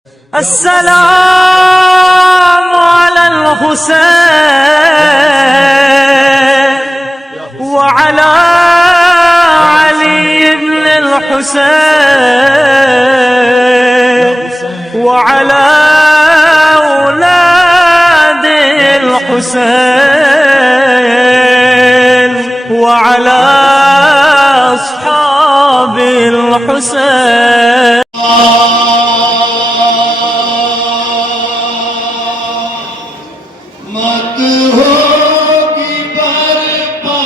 السلام على الحسين وعلى علي بن الحسين وعلى أولاد الحسين وعلى أصحاب الحسين. मत होगी बर्पा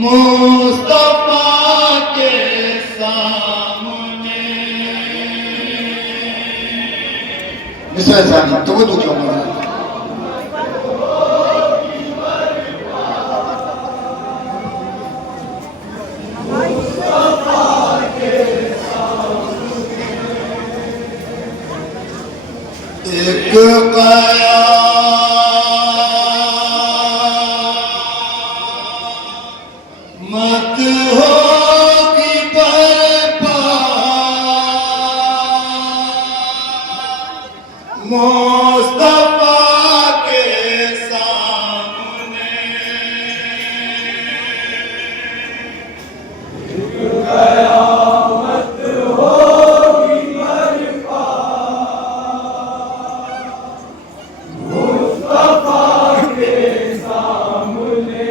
मुस्तफा के सामने। मिस्टर जानी तो वो क्यों बोला? एक मत होगी बर्पा मुस्तफा के सामने। कयामत होगी बर्पा मुस्तफा के सामने।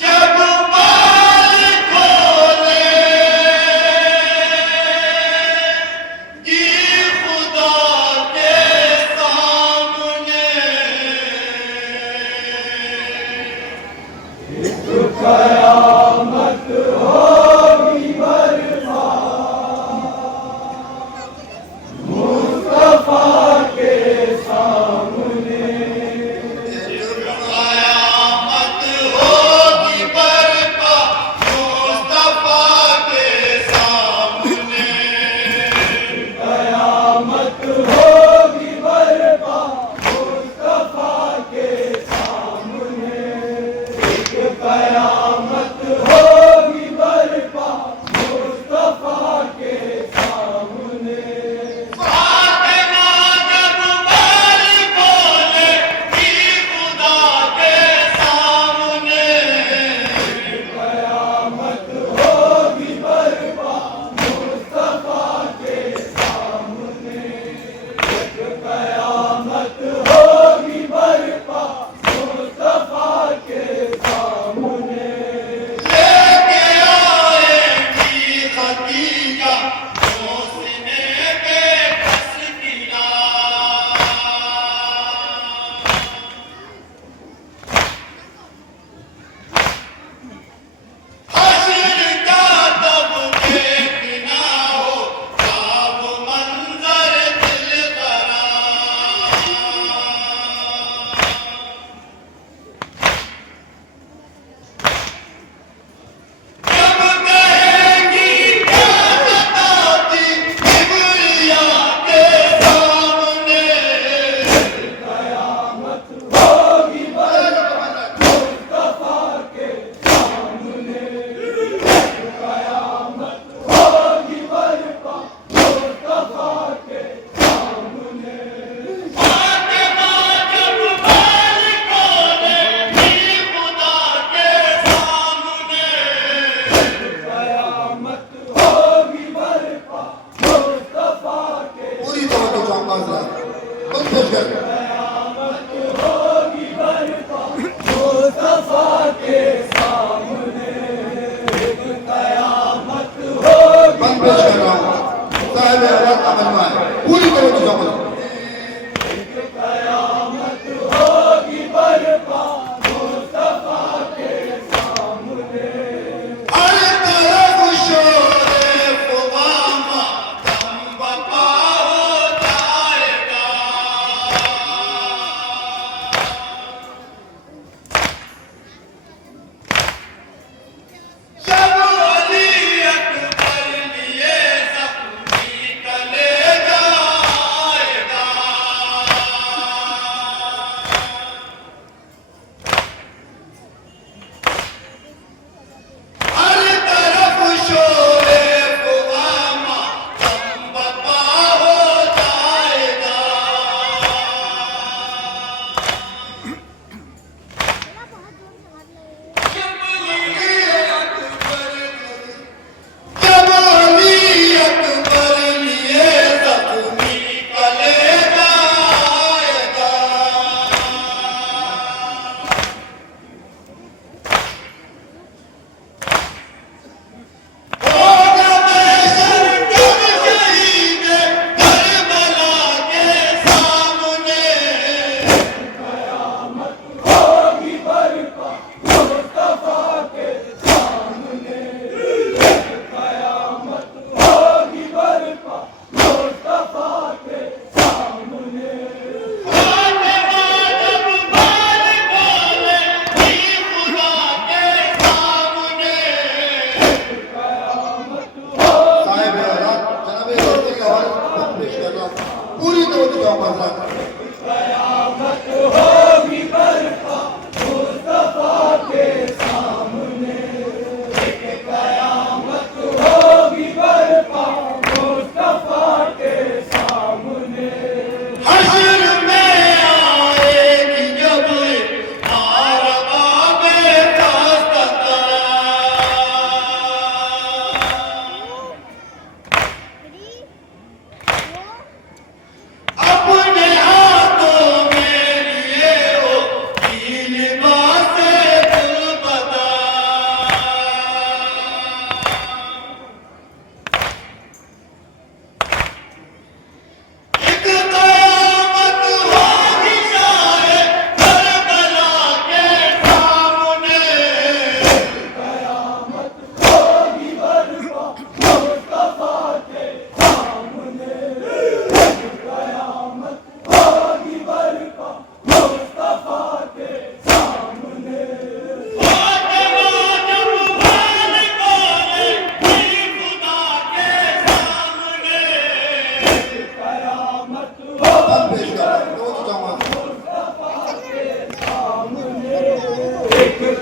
जब बाल खोले कि खुदा के सामने। कयामत होगी बर्पा मुस्तफा के सामने। कयामत होगी बर्पा मुस्तफा के सामने। कयामत होगी बर्पा मुस्तफा के सामने। एक कयामत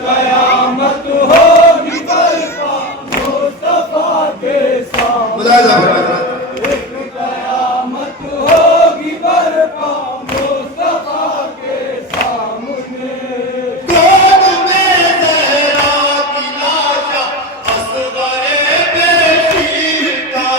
कयामत होगी बरपा मुस्तफा के सामने एक कयामत होगी बरपा मुस्तफा के सामने गोद में ज़हरा की लाशा असग़रे बेशीर का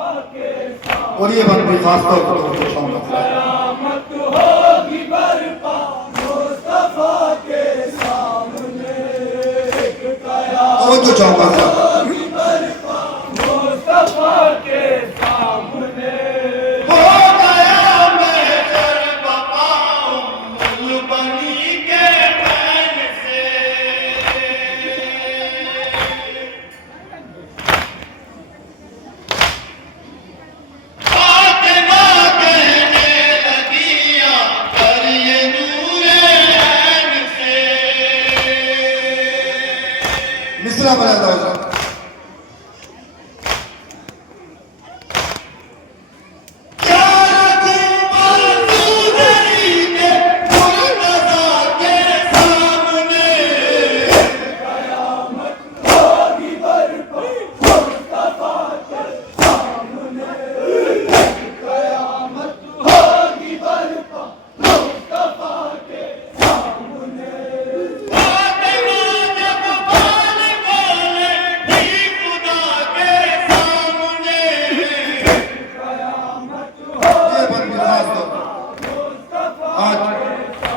और ये बात भी खास तौर पर कहना चाहूँगा कयामत होगी बरपा मुस्तफा के सामने एक कयामत तो चाहूँगा होगी बरपा मुस्तफा के सामने हो गया महशर बपा उम्मुल बनी के मैन से मिसरा बना था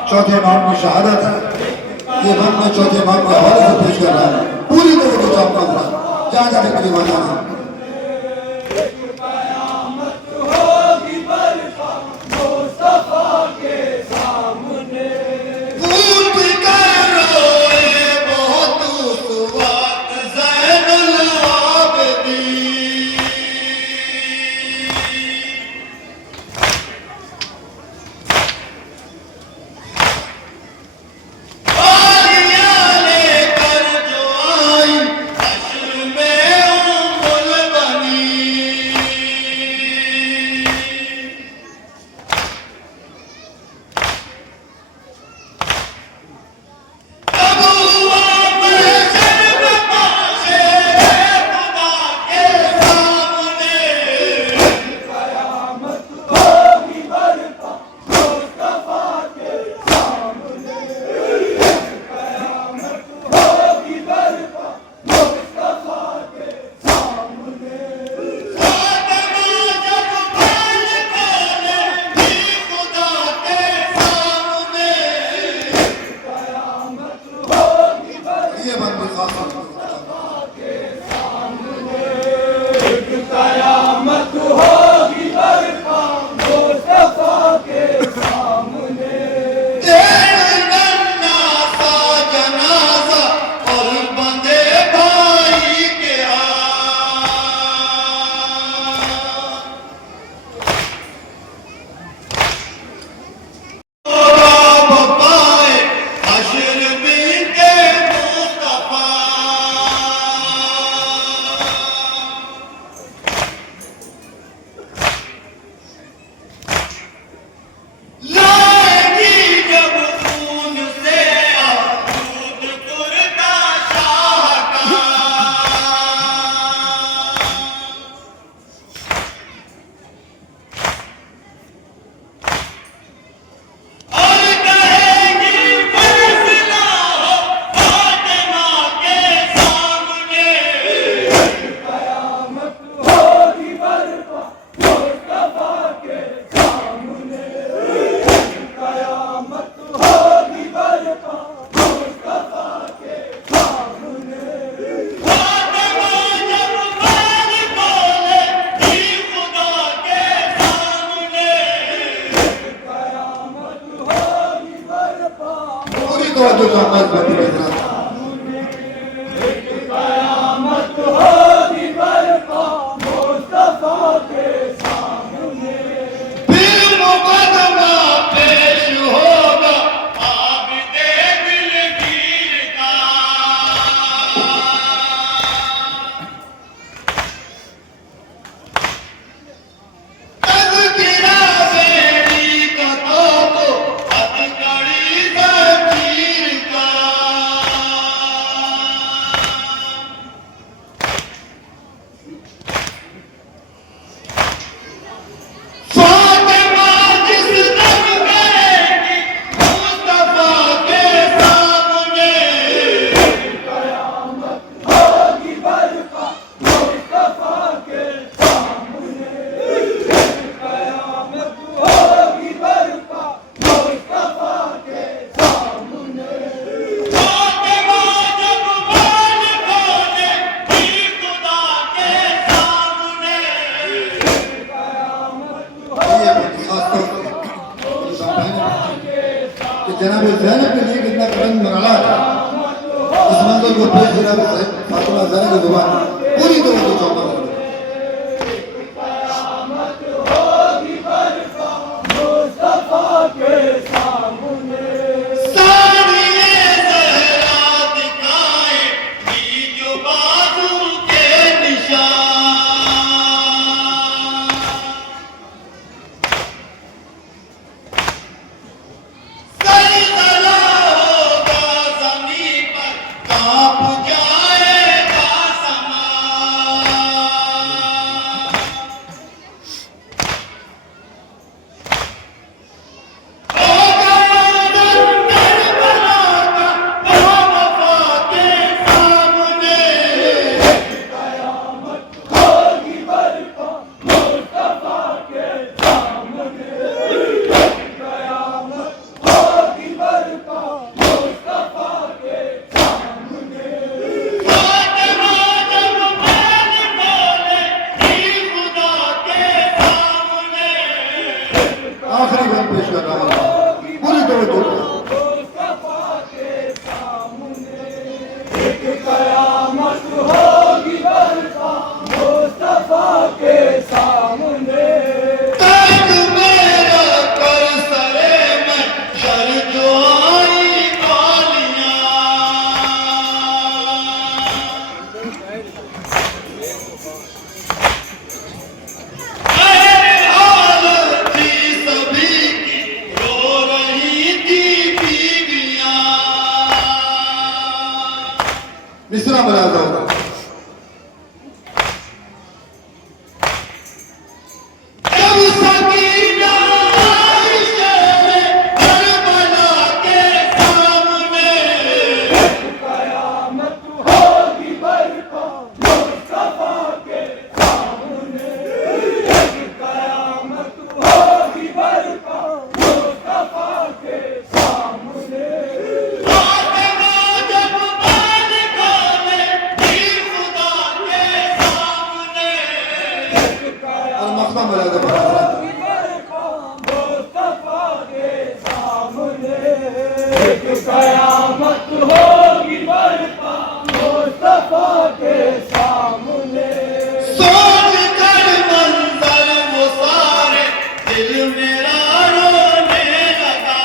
चौथे इमाम की शहादत है। ये मन में चौथे इमाम के हवाले से पेश कर रहा है। पूरी तरह से चाहता हूँ जहाँ जाने के लिए वहाँ जाना कयामत होगी बरपा मुस्तफा के सामने नन्ना सा जनाजा और बंदे भाई के पाए हश्र बिन के मुस्तफा मंजर को पेश जनाब फातिमा ज़हरा की जुबान पूरी तवज्जो चाहता हूं। आखिरी बात पेश कर रहा हूं पूरी तवज्जो कयामत होगी बरपा मुस्तफा के सामने तब मेरा कर सरे में शर जो आई कालियां मिसरा बना दो मखमा बना दो कयामत होगी बरपा मुस्तफा के सामने सोच कर मंजर वो सारे दिल मेरा रोने लगा